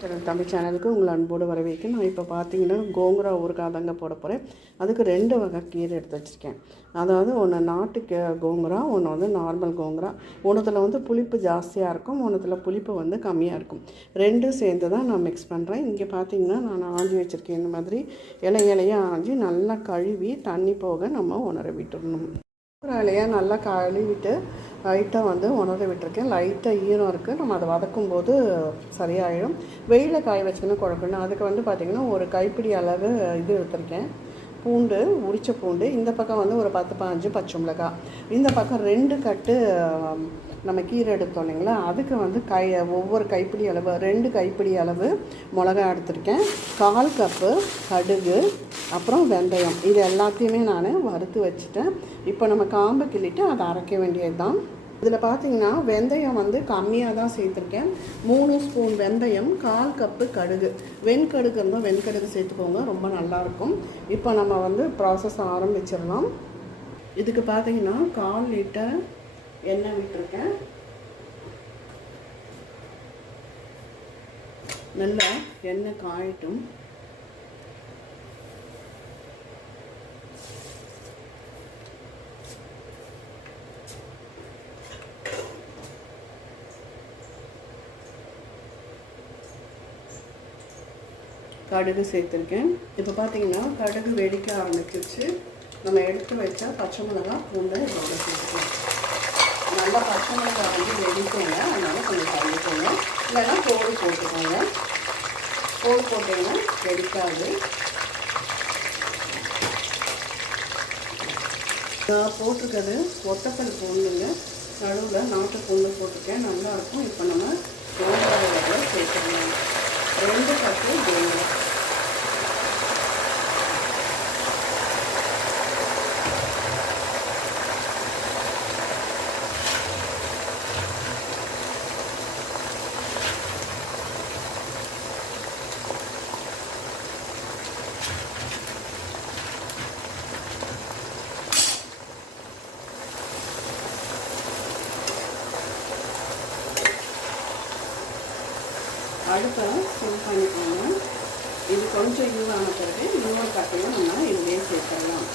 தமிழ் சேனலுக்கு உங்களை அன்போடு வரவேற்க நான் இப்போ பார்த்தீங்கன்னா கோங்குரா ஊறுகாய் தாங்க போட போகிறேன் அதுக்கு ரெண்டு வகை கீரை எடுத்து வச்சுருக்கேன். அதாவது ஒன்று நாட்டு கோங்குரா ஒன்று வந்து நார்மல் கோங்குரா. ஒன்றுத்தில் வந்து புளிப்பு ஜாஸ்தியாக இருக்கும் ஒன்றுத்தில் புளிப்பு வந்து கம்மியாக இருக்கும். ரெண்டும் சேர்ந்து தான் நான் மிக்ஸ் பண்ணுறேன் இங்கே பார்த்தீங்கன்னா நான் ஆஞ்சி வச்சுருக்கேன் இந்த மாதிரி. இலை இலையாக ஆஞ்சி நல்லா கழுவி தண்ணி போக நம்ம உணர விட்டுடணும் இலையாக நல்லா கழுவிட்டு லைட்டாக வந்து உணர விட்டுருக்கேன். லைட்டாக ஈரம் இருக்குது நம்ம அதை வதக்கும் போது சரியாயிடும். வெயிலில் காய வச்சுக்கணும் குழக்கணும் அதுக்கு வந்து பார்த்திங்கன்னா ஒரு கைப்பிடி அளவு இது எடுத்திருக்கேன். பூண்டு உரிச்ச பூண்டு. இந்த பக்கம் வந்து ஒரு பத்து பதினஞ்சு பச்சை மிளகாய். இந்த பக்கம் ரெண்டு கட்டு நம்ம கீரை எடுத்தோம் இல்லைங்களா? அதுக்கு வந்து கை ஒவ்வொரு கைப்பிடி அளவு ரெண்டு கைப்பிடி அளவு மிளகா எடுத்திருக்கேன். கால் கப்பு கடுகு அப்புறம் வெந்தயம். இது எல்லாத்தையுமே நான் வறுத்து வச்சுட்டேன். இப்போ நம்ம காம்பு கிள்ளிட்டு அதை அரைக்க வேண்டியது தான் இதில் பார்த்தீங்கன்னா வெந்தயம் வந்து கம்மியாக தான் சேர்த்துருக்கேன். மூணு ஸ்பூன் வெந்தயம் கால் கப்பு கடுகு. வெண்கடுகு இருந்தால் வெண்கடுகு சேர்த்துக்கோங்க ரொம்ப நல்லாயிருக்கும். இப்போ நம்ம வந்து ப்ராசஸ் ஆரம்பிச்சிடலாம். இதுக்கு பார்த்தீங்கன்னா கால் லிட்டர் எண்ணெய் விட்டுருக்கேன். நல்லா எண்ணெய் காயட்டும். கடுகு சேர்த்துருக்கேன். இப்போ பார்த்தீங்கன்னா கடுகு வெடிக்க ஆரம்பிச்சிருச்சு. நம்ம எடுத்து வச்சா பச்சை மிளகாய் பூண்டை இதோட சேர்த்துக்கலாம். நல்லா பச்சை மிளகாய் வந்து வெடிக்கோங்க. அதனால கொஞ்சம் தள்ளிக்கோங்க. இல்லைன்னா கோழி போட்டுக்கோங்க. கோழி போட்டிங்கன்னா வெடிக்காது. நான் போட்டிருக்கிறது ஒத்தப்பருப்பு ஒன்றுங்க நடுவில் நாட்டு பொண்ணு போட்டிருக்கேன். நல்லாயிருக்கும். இப்போ நம்ம வெங்காயத்தை சேர்த்துக்கலாம். ரெண்டு கப்பு வெங்காயம் அடுப்பை ஃபில் பண்ணிக்கோங்க. இது கொஞ்சம் யூவான பிறகு இன்னொரு கட்டையும் நம்ம இதுலேயே சேர்த்துடலாம்.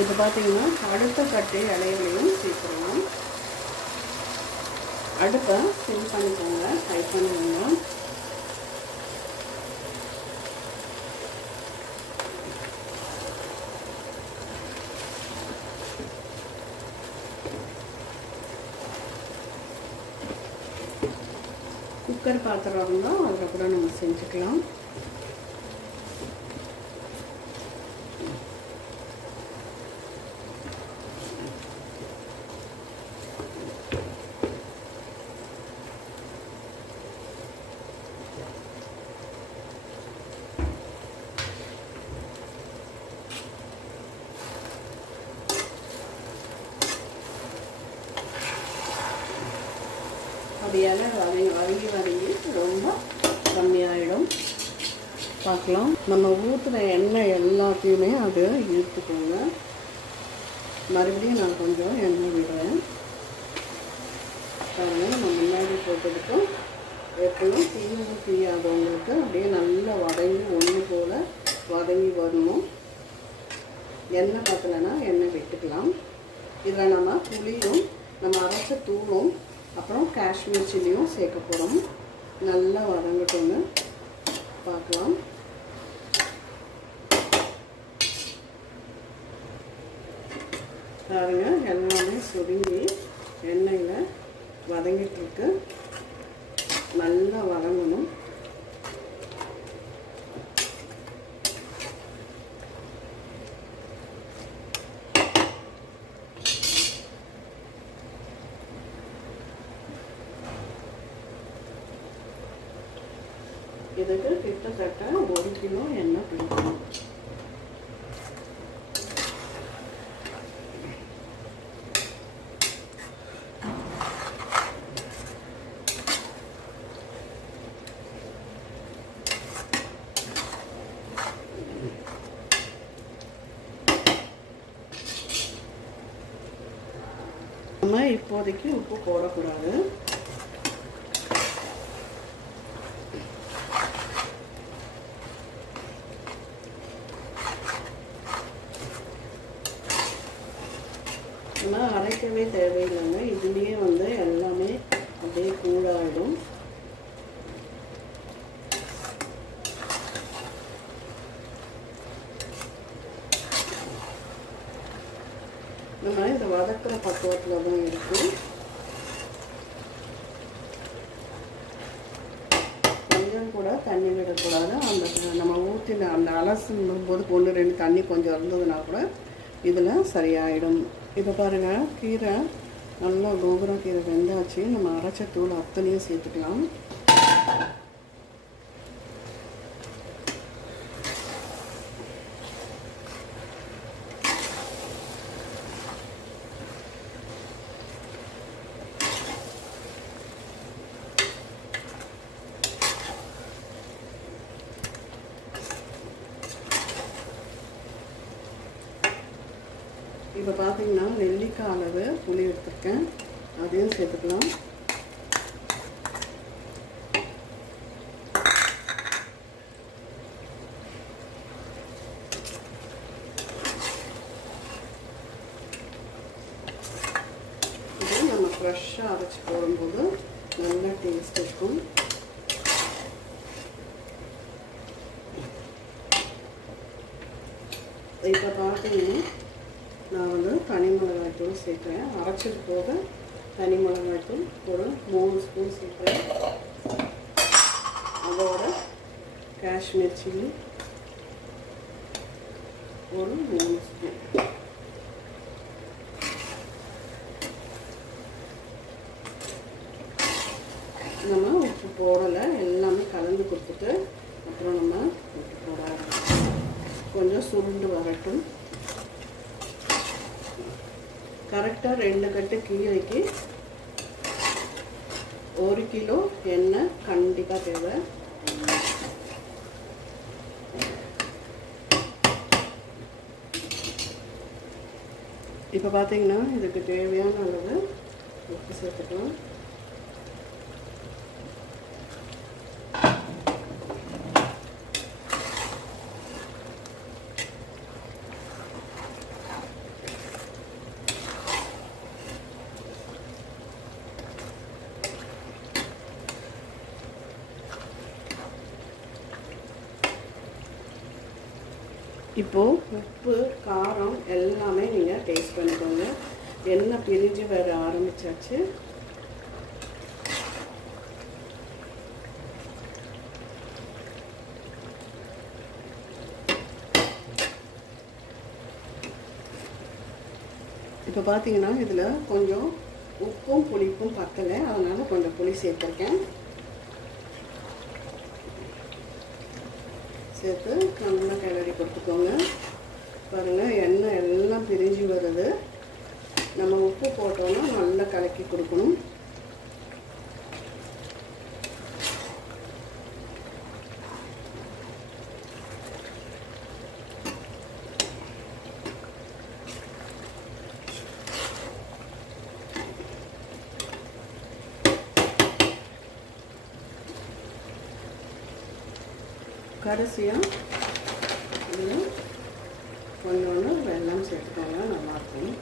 இப்போ பார்த்தீங்கன்னா அடுத்த கட்டை இலையிலையும் சேர்த்துருவோம் அடுப்பை சிம் பண்ணிக்கோங்க ஹை பண்ணுவோங்க குக்கர் பாத்திரம் இருந்தால் அதில் கூட நம்ம செஞ்சுக்கலாம். அது வதங்கி வதங்கி வதங்கி ரொம்ப கம்மியாயிடும். பார்க்கலாம். நம்ம ஊற்றுற எண்ணெய் எல்லாத்தையுமே அது இழுத்துக்கோங்க. மறுபடியும் நான் கொஞ்சம் எண்ணெய் விடுறேன். பாருங்க நம்ம முன்னாடி போட்டதுக்கும் எப்பவும் தீயும் தீயாதவங்களுக்கு அப்படியே நல்லா வதங்கி ஒன்று போல் வதங்கி வரணும். எண்ணெய் பார்த்தலன்னா எண்ணெய் விட்டுக்கலாம். இதில் நம்ம புளியும் நம்ம அரைச்ச தூளும் அப்புறம் காஷ்மீர் சில்லியும் சேர்க்க போகிறோம் நல்லா வதங்கட்டும்னு பார்க்கலாம். பாருங்கள் எல்லாமே சுருங்கி எண்ணெயில் வதங்கிட்டு இதுக்கு கிட்டத்தட்ட ஒரு கிலோ எண்ணெய் பிடிக்கணும். நம்ம இப்போதைக்கு உப்பு போடக்கூடாது. ஆனால் அரைக்கவே தேவையில்லைங்க. இதுலேயே வந்து எல்லாமே அப்படியே கூடாயிடும். நம்ம இந்த வதக்கிற பக்குவத்தில் தான் இருக்குது கொஞ்சம் கூட தண்ணி விடக்கூடாது. அந்த நம்ம ஊற்றின அந்த அலசும் போது ஒன்று ரெண்டு தண்ணி கொஞ்சம் இருந்ததுன்னா கூட இதில் சரியாயிடும். இப்போ பாருங்கள் கீரை நல்லா கோபுரம் கீரை வெந்தாச்சு. நம்ம அரைச்ச தூள் அத்தனையும் சேர்த்துக்கலாம். இப்போ பார்த்தீங்கன்னா நெல்லிக்காய் அளவு புளி எடுத்துருக்கேன். அதையும் சேர்த்துக்கலாம். இது நம்ம ஃப்ரெஷ்ஷாக அரைச்சி போடும்போது நல்லா டேஸ்ட் இருக்கும். இப்போ பார்த்தீங்கன்னா நான் வந்து தனி மிளகாய்த்தூள் சேர்க்குறேன். அரைச்சது போக தனி மிளகாய்த்தூள் ஒரு மூணு ஸ்பூன் சேர்க்குறேன். அதோட காஷ்மீர் சில்லி ஒரு மூணு ஸ்பூன். நம்ம உப்பு போடலை. எல்லாமே கலந்து கொடுத்துட்டு அப்புறம் நம்ம உப்பு போட கொஞ்சம் சுருண்டு வரட்டும். கரெக்டாக ரெண்டு கட்டு கீரைக்கு ஒரு கிலோ எண்ணெய் கண்டிப்பாக தேவை. இப்போ பார்த்தீங்கன்னா இதுக்கு தேவையான அளவு உப்பு சேர்த்துக்கலாம். இப்போது உப்பு காரம் எல்லாமே நீங்கள் டேஸ்ட் பண்ணிக்கோங்க. எண்ணெய் பிரிஞ்சு வர ஆரம்பிச்சாச்சு. இப்போ பார்த்தீங்கன்னா இதில் கொஞ்சம் உப்பும் புளிப்பும் பத்தலை. அதனால் கொஞ்சம் புளி சேர்த்துருக்கேன். சேர்த்து நல்லா கிளறி கொடுத்துக்கோங்க பாருங்கள் எண்ணெய் எல்லாம் பிரிஞ்சு வருது. நம்ம உப்பு போட்டோன்னா நல்லா கலக்கி கொடுக்கணும். கடைசியாக இதில் ஒன்று வெள்ளம் சேர்த்துக்கோங்க நல்லாயிருக்கும்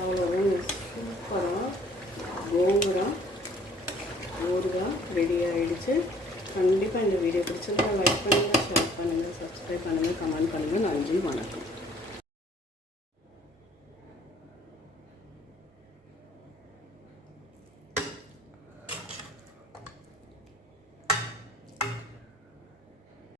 அவ்வளோதான் சூப்பராக கோபுரம் ஊறுகாய் ரெடி ஆகிடுச்சு கண்டிப்பாக இந்த வீடியோ பிடிச்சிருந்தா லைக் பண்ணுங்கள் ஷேர் பண்ணுங்கள் சப்ஸ்கிரைப் பண்ணுங்கள் கமெண்ட் பண்ணுங்கள் நன்றி வணக்கம்.